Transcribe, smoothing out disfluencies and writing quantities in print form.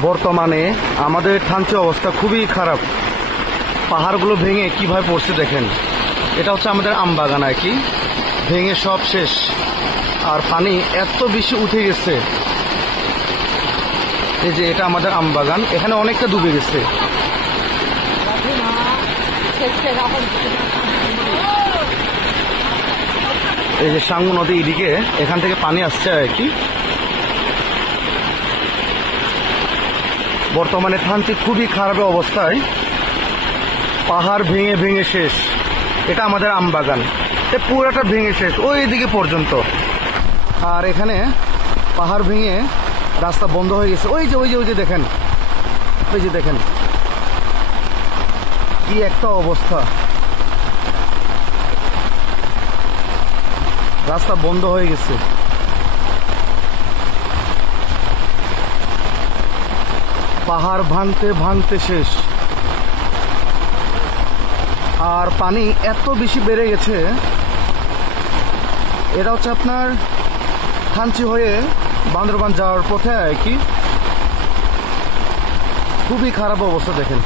বর্তমানে আমাদের থানচি অবস্থা খুবই খারাপ। পাহাড়গুলো ভেঙে কিভাবে পড়ছে দেখেন। এটা হচ্ছে আমাদের আম বাগান আর কি, ভেঙে সব শেষ। আর পানি এত বেশি উঠে গেছে। এই যে এটা আমাদের আম বাগান, এখানে অনেকটা ডুবে গেছে। এই যে সাঙ্গু নদী এদিকে, এখান থেকে পানি আসছে আর কি। বর্তমানে থানচি খুবই খারাপ অবস্থায়, পাহাড় ভেঙে ভেঙে শেষ। এটা আমাদের আম বাগান, পুরাটা ভেঙে শেষ ওই দিকে পর্যন্ত। আর এখানে পাহাড় ভেঙে রাস্তা বন্ধ হয়ে গেছে। ওই যে দেখেন, ওই যে দেখেন কি একটা অবস্থা, রাস্তা বন্ধ হয়ে গেছে। পাহাড় ভাঙতে ভাঙতে শেষ। আর পানি এত বেশি বেড়ে গেছে, এটা হচ্ছে আপনার থানচি হয়ে বান্দরবান যাওয়ার পথে আর কি। খুবই খারাপ অবস্থা দেখেন।